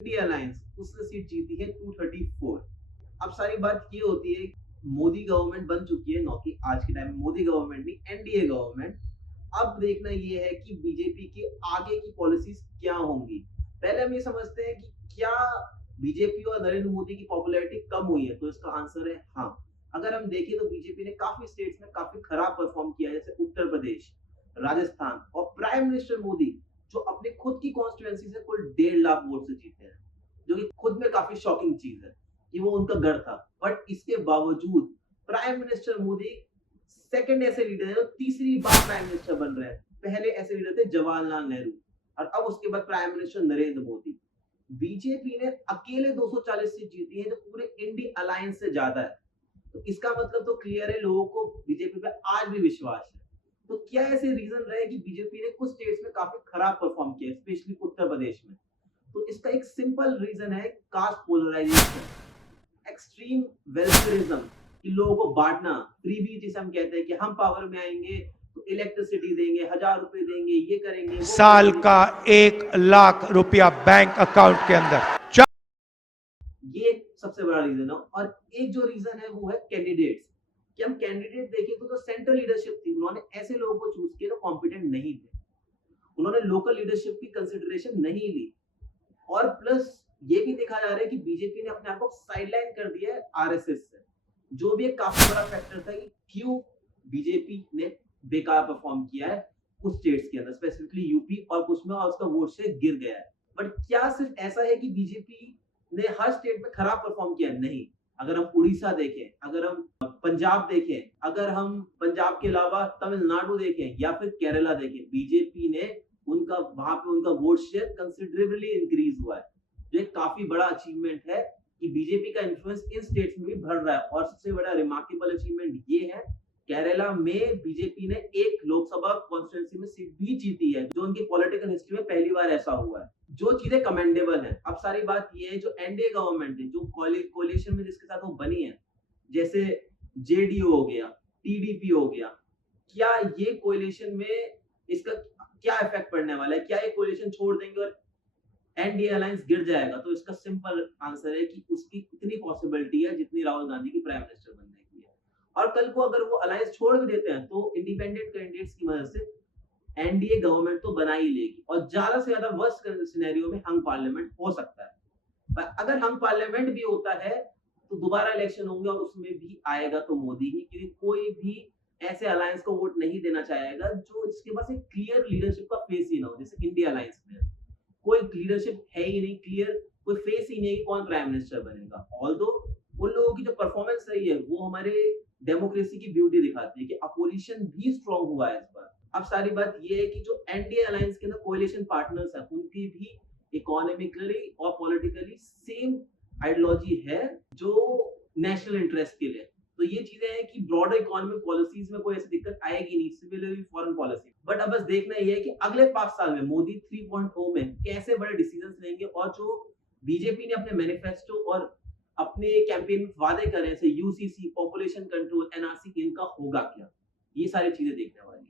India alliance उसने seat जीती है 234। अब सारी बात ये होती है, मोदी गवर्नमेंट बन चुकी है, नौ की आज के टाइम में मोदी गवर्नमेंट नहीं, एनडीए गवर्नमेंट। अब देखना ये है कि बीजेपी की आगे की पॉलिसीज क्या होंगी। पहले हम ये समझते हैं कि क्या बीजेपी और नरेंद्र मोदी की पॉपुलैरिटी कम हुई है, तो इसका आंसर है हाँ। अगर हम देखें तो बीजेपी ने काफी स्टेट्स में काफी खराब परफॉर्म किया है, जैसे उत्तर प्रदेश, राजस्थान, और प्राइम मिनिस्टर मोदी जो अपने खुद की कॉन्स्टिट्यूएंसी से कुल 1.5 लाख वोट से जीते हैं, जो कि खुद में काफी शॉकिंग चीज है कि वो उनका गढ़ था। बट इसके बावजूद प्राइम मिनिस्टर मोदी सेकंड ऐसे लीडर है जो तीसरी बार प्राइम मिनिस्टर बन रहे हैं। पहले ऐसे लीडर थे जवाहरलाल नेहरू, और अब उसके बाद prime minister Narendra Modi. BJP ने अकेले 240 सीट जीती है, जो पूरे इंडिया अलायंस से ज्यादा है। तो इसका मतलब तो क्लियर है, लोगों को बीजेपी पे आज भी विश्वास है। तो क्या ऐसे रीजन रहे कि बीजेपी ने कुछ स्टेट्स में काफी खराब परफॉर्म किया, स्पेशली उत्तर प्रदेश में? तो इसका एक सिंपल रीजन है, कास्ट पोलराइजेशन, एक्सट्रीम वेलफेयरिज्म, कि लोगों को बांटना, फ्रीबी जिसे हम कहते हैं कि हम पावर में आएंगे तो इलेक्ट्रिसिटी देंगे, 1,000 रुपए देंगे, ये करेंगे, वो साल करेंगे। का 1 लाख रुपया बैंक अकाउंट के अंदर। ये सबसे बड़ा रीजन है। और एक जो रीजन है वो है कैंडिडेट्स, कि हम कैंडिडेट देखें तो जो सेंट्रल लीडरशिप थी, उन्होंने ऐसे लोगों को चूज किया जो कॉम्पिटेंट नहीं थे। उन्होंने लोकल लीडरशिप की कंसिडरेशन नहीं ली। और प्लस ये भी देखा जा रहा है कि बीजेपी ने अपने आप को साइडलाइन कर दिया है आरएसएस से, जो भी एक काफी बड़ा फैक्टर था कि क्यों बीजेपी ने बेकार परफॉर्म किया है कुछ स्टेट्स के अंदर, स्पेसिफिकली यूपी और कुछ में, और उसका वोट से गिर गया है। बट क्या सिर्फ ऐसा है कि बीजेपी ने हर स्टेट में खराब परफॉर्म किया? नहीं। अगर हम उड़ीसा देखें, अगर हम पंजाब देखें, अगर हम पंजाब के अलावा तमिलनाडु देखें या फिर केरला देखें, बीजेपी ने उनका वहां पे उनका वोट शेयर कंसिडरेबली इंक्रीज हुआ है, जो एक काफी बड़ा अचीवमेंट है कि बीजेपी का इन्फ्लुएंस इन स्टेट्स में भी बढ़ रहा है। और सबसे बड़ा रिमार्केबल अचीवमेंट ये है, केरला में बीजेपी ने एक लोकसभा कॉन्स्टिट्यूंसी में सीट भी जीती है, जो उनकी पॉलिटिकल हिस्ट्री में पहली बार ऐसा हुआ है, जो चीजें कमेंडेबल है। अब सारी बात ये है, जो एनडीए गवर्नमेंट है, जो कोalition में जिसके साथ वो बनी है, जैसे जेडीयू हो गया, टीडीपी हो गया, क्या ये कोalition में इसका क्या इफेक्ट पड़ने वाला है? क्या ये कोalition छोड़ देंगे और एनडीए अलायंस गिर जाएगा? तो इसका सिंपल आंसर है कि उसकी इतनी पॉसिबिलिटी है जितनी राहुल गांधी की प्राइम मिनिस्टर बनने की है। और कल को अगर वो अलायंस छोड़ भी देते हैं तो इंडिपेंडेंट कैंडिडेट्स की मदद से एनडीए गवर्नमेंट तो बना ही लेगी, और ज्यादा से ज्यादा वर्स्ट सिनेरियो में हंग पार्लियामेंट हो सकता है। पर अगर हंग पार्लियामेंट भी होता है तो दोबारा इलेक्शन होंगे, और उसमें भी आएगा तो मोदी ही, क्योंकि कोई भी ऐसे अलायंस को वोट नहीं देना चाहेगा जो जिसके पास एक क्लियर लीडरशिप का फेस ही ना हो, जैसे इंडिया अलायंस में कोई लीडरशिप है ही नहीं क्लियर, कोई फेस ही नहीं, कौन प्राइम मिनिस्टर बनेगा। ऑल्दो उन लोगों की जो परफॉर्मेंस रही है वो हमारे डेमोक्रेसी की ब्यूटी दिखाती है कि अपोजिशन भी स्ट्रांग हुआ है इस बार। अब सारी बात ये है कि जो एनडीए अलायंस के अंदर कोalition पार्टनर्स हैं, उनकी भी इकोनॉमिकली और पॉलिटिकली सेम आइडियोलॉजी है, जो नेशनल इंटरेस्ट के लिए। तो ये चीजें हैं कि ब्रॉडर इकोनॉमिक पॉलिसीज में कोई ऐसी दिक्कत आएगी नहीं, सिमिलरली फॉरेन पॉलिसी। बट अब बस देखना ये है कि अगले 5 साल में मोदी 3.0 में कैसे बड़े डिसीजंस लेंगे, और जो बीजेपी ने अपने मैनिफेस्टो और अपने कैंपेन में वादे करे, जैसे यूसीसी, पॉपुलेशन कंट्रोल, एनआरसी, इनका होगा क्या? ये सारी चीजें देखने वाली है।